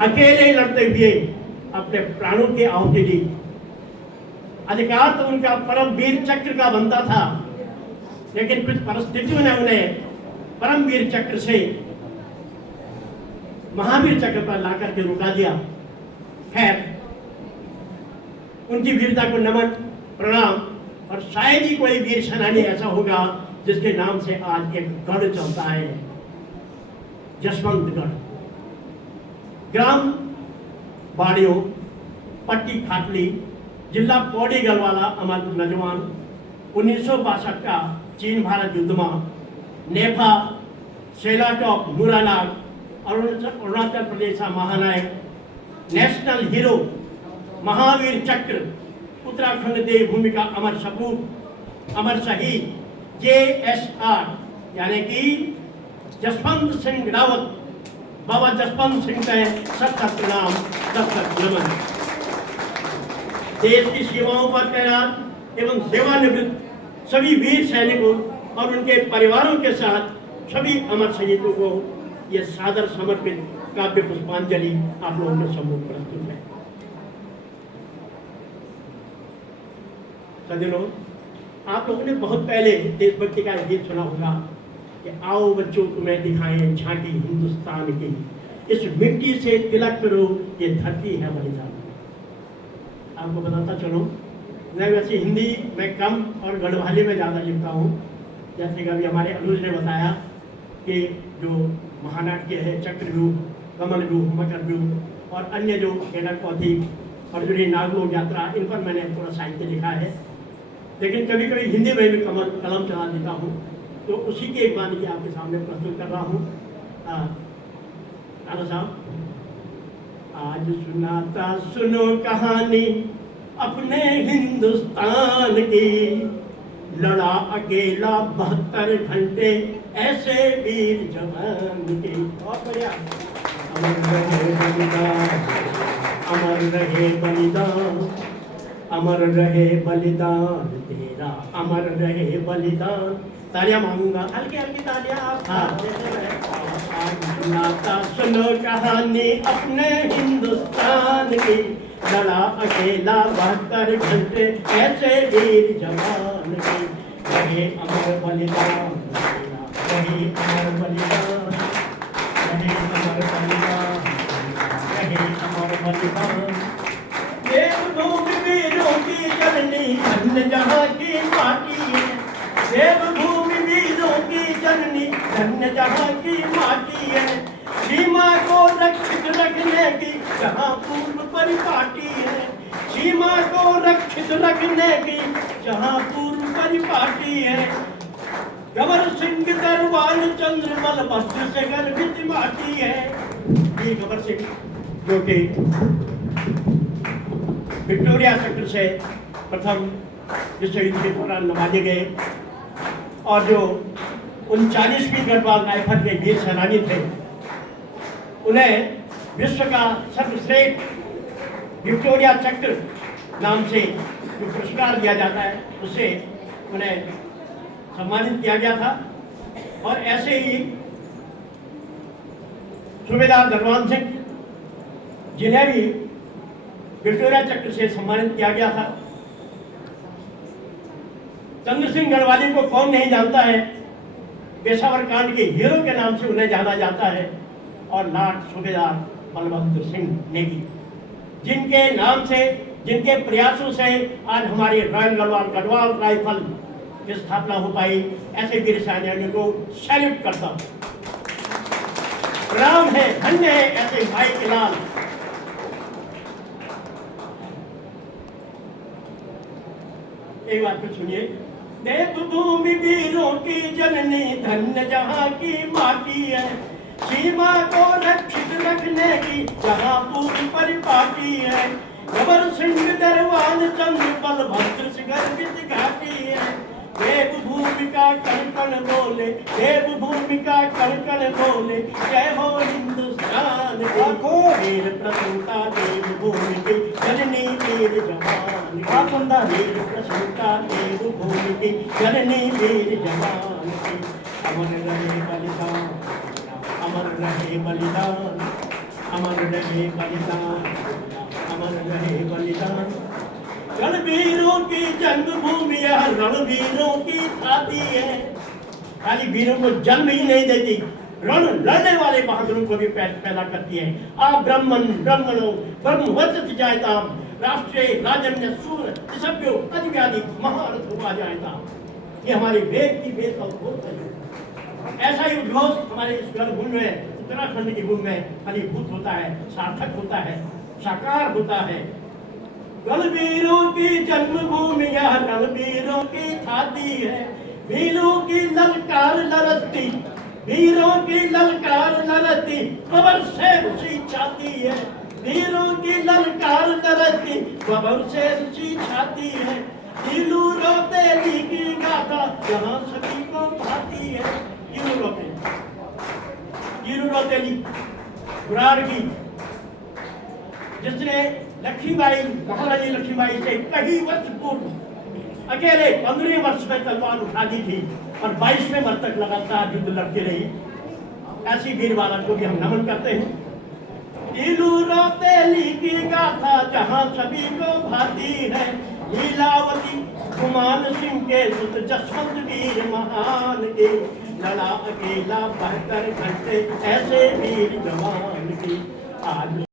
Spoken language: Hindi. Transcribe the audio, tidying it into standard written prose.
अकेले लड़ते हुए अपने प्राणों की आहुति दी। अधिकार तो उनका परम वीर चक्र का बनता था, लेकिन कुछ परिस्थितियों ने उन्हें परम वीर चक्र से महावीर चक्र पर लाकर के रुका दिया। खैर, उनकी वीरता को नमन, प्रणाम। और शायद ही कोई वीर सेनानी ऐसा होगा जिसके नाम से आज एक गढ़ चलता है, जसवंतगढ़। ग्राम बाड़ियो, पट्टी खाटली, जिला पौड़ी गढ़वाला, अमरपुर नौजवान। 1962 का चीन भारत युद्ध में नेफा, सेलाटॉप, मुरानाग, अरुणाचल प्रदेश का महानायक, नेशनल हीरो, महावीर चक्र, उत्तराखंड देवभूमि का अमर सपूत, अमर शहीद JSR यानी कि जसवंत सिंह रावत, बाबा जसवंत सिंह का सत्तर प्रणाम, सत्तर नमन। देश की सीमाओं पर तैनात एवं सेवानिवृत्त सभी वीर सैनिकों और उनके परिवारों के साथ सभी अमर शहीदों को यह सादर समर्पित काव्य पुष्पांजलि आप लोगों के सम्मुख प्रस्तुत है। सज्जनों, आप लोगों ने बहुत पहले देशभक्ति का गीत सुना होगा कि आओ बच्चों तुम्हें दिखाएं झांकी हिंदुस्तान की, इस मिट्टी से तिलक करो, ये धरती है बलिदान। आपको बताता चलो, मैं वैसे हिंदी में कम और गढ़वाली में ज़्यादा लिखता हूँ। जैसे कि अभी हमारे अनुज ने बताया कि जो महानाट्य है चक्रव्यूह, कमलव्यूह, मकरव्यूह और अन्य जो केनर कौथी, अर्जुनी, नागलोक यात्रा, इन पर मैंने थोड़ा साहित्य लिखा है। लेकिन कभी कभी हिंदी में भी कलम चला देता हूँ, तो उसी की एक वाणी आपके सामने प्रस्तुत कर रहा हूँ। राणा साहब, आज सुनाता सुनो कहानी अपने हिंदुस्तान की, लड़ा अकेला 72 घंटे ऐसे वीर जवान की। बहुत बढ़िया। अमर रहे बलिदान, अमर रहे बलिदान, अमर रहे बलिदान तेरा, अमर रहे बलिदान। तालियां मांगूंगा, हल्की हल्की तालियां आप। आज सुनाता सुनो कहानी अपने हिंदुस्तान की, लड़ा अकेला 72 घंटे ऐसे वीर जवान की। रहे अमर बलिदान तेरा, रहे अमर बलिदान, रहे अमर बलिदान, रहे अमर बलिदान। देवभूमि वीरों की जननी, धन्य जहाँ की माटी है। देवभूमि वीरों की जननी, धन्य जहाँ की माटी है। सीमा को रक्षित रखने की जहाँ पूर्व परिपाटी है। सीमा को रक्षित रखने की जहाँ पूर्व परिपाटी है। गबर सिंह दरबार चंद्रमल वस्त्र से गर्भित माटी है। ये गबर सिंह जो कि विक्टोरिया चक्र से प्रथम विश्व युद्ध के दौरान नवाजे गए और जो 39वीं गढ़वाल राइफल के वीर सेनानी थे, उन्हें विश्व का सर्वश्रेष्ठ विक्टोरिया चक्र नाम से जो पुरस्कार दिया जाता है, उससे उन्हें सम्मानित किया गया था। और ऐसे ही सूबेदार धनवंत सिंह, जिन्हें भी विक्टोरिया चक्र से सम्मानित किया गया था। चंद्र सिंह गढ़वाली को कौन नहीं जानता है, पेशावर कांड के हीरो के नाम से उन्हें जाना जाता है। और लॉर्ड सूबेदार बलवंत सिंह नेगी, जिनके नाम से, जिनके प्रयासों से आज हमारी रॉयल गढ़वाल राइफल की स्थापना हो पाई, ऐसे वीर सैनिकों को सैल्यूट करता हूं। प्रणाम है, धन्य है ऐसे भाई के लाल। एक बात फिर सुनिए। देवभूमि वीरों की जननी, धन्य जहाँ की माटी है। सीमा को रक्षित रखने की जहाँ पूरी परिपाटी है। गबर सिंह दरबार चंद्र बलभद्र से गर्भित घाटी है। देवभूमि का कण कण बोले, देवभूमि का कण कण बोले, जय हो हिंदुस्तान की। वीर प्रसन्नता देवभूमि की जननी वीर जवान की। वीर प्रसन्नता देवभूमि की जननी वीर जवान की। अमर रहे बलिदान, अमर रहे बलिदान, अमर रहे बलिदान, अमर रहे बलिदान। रणवीरों की जन्मभूमि यह रणवीरों की छाती है। खाली वीरों को जन्म ही नहीं देती, रण लड़ने वाले बहादुरों को भी पैदा करती है। आप ब्राह्मण ब्राह्मणों ब्रह्मवत जायताम, राष्ट्रीय राजन्य सूर सभ्यो अतिव्याधि महारथ हुआ जायता। ये हमारे वेद की वेद अवबोध है। ऐसा ही उद्घोष हमारे इस रणभूमि में, उत्तराखंड की भूमि में फलीभूत होता है, सार्थक होता है, साकार होता है। रणवीरों की जन्मभूमि यह रणवीरों की छाती है। वीरों की ललकार लरसती, वीरों की ललकार लरसती कबर से ऊंची छाती है। वीरों की ललकार लरसती कबर से ऊंची छाती है। दिलू रोते की गाथा जहाँ सभी को भाती है। दिलू रोते बुराड़ की, जिसने लक्ष्मीबाई, महारानी लक्ष्मीबाई से कई वर्ष पूर्व अकेले 15 वर्ष में तलवार उठा दी थी और 22वें वर्ष तक लगातार युद्ध लड़ती रही। ऐसी वीरवाला को भी हम नमन करते हैं। दिलू रोतेली की गाथा जहाँ सभी को भाती है। लीलावती कुमार सिंह के सुत जसवंत वीर महान के, लड़ा अकेला 72 घंटे ऐसे वीर जवान की। आज